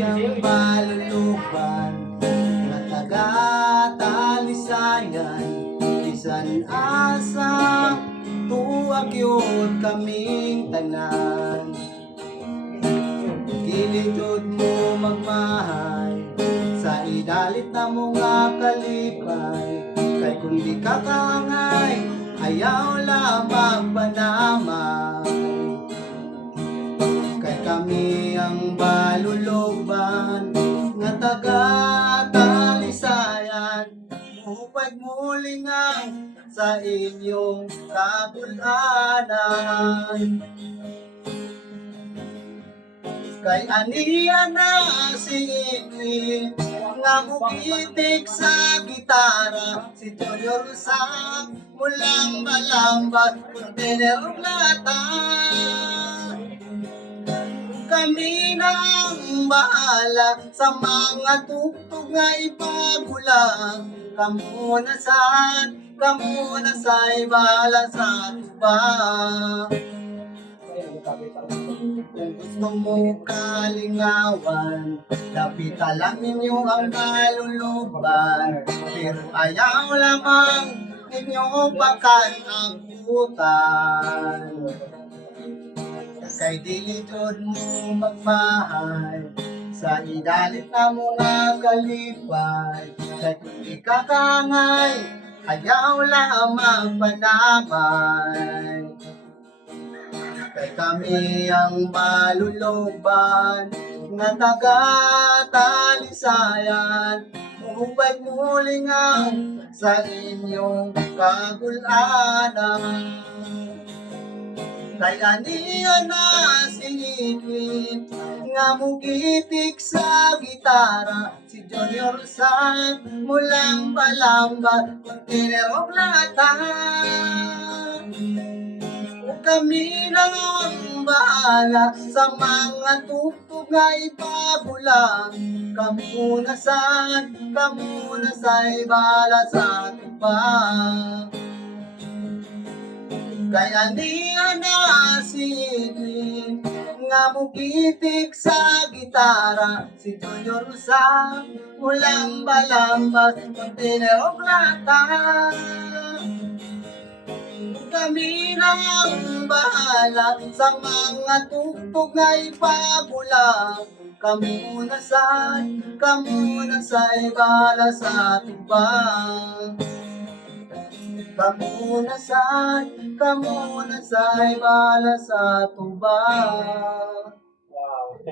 Ang baluluban na taga-talisayan, bisan asa tuwag yun kaming tanan. Kilitod mo magmahay sa idalit na mga kalipay, kay kung di ka kaangay ayaw lamang panamay. Kay kami ang baluluban nga taga-talisayan, upay mulingang sa inyong kagulanan. Kay aniya na si Ingrid nga mugitik sa gitara, si Junior Sak mulang malambat container ug lata. Kami na ang bahala sa mga tugtog nga ipagulang. Kamu na sa ibala sa tuba. Kung gusto mo kalingawan, lapita lang ninyo ang kaluluban. Pero ayaw lamang ninyo pakan ang putan. Kay dilitod mo magmahay sa idalit na mga kalipay, kay kung di ka kangay ayaw lamang panamay. Kay kami ang maluluban nga taga-talisayan, upay mulingang sa inyong kagulanan. Kay aniya na si Ingrid nga mugitik sa gitara, si Junior Sak mulang palambat container og lata. Kami na ang bahala sa mga tugtog nga ipagulang. Kamu na sa ibala sa tuba. Kay aniya na si Ingrid nga mugitik sa gitara, si Junior Sak mulang balambat container og lata. Kami na ang bahala sa mga tugtog nga ipagulang. Kamu na sa ibala sa tuba. Kamu na sa ibala sa tuba. Wow.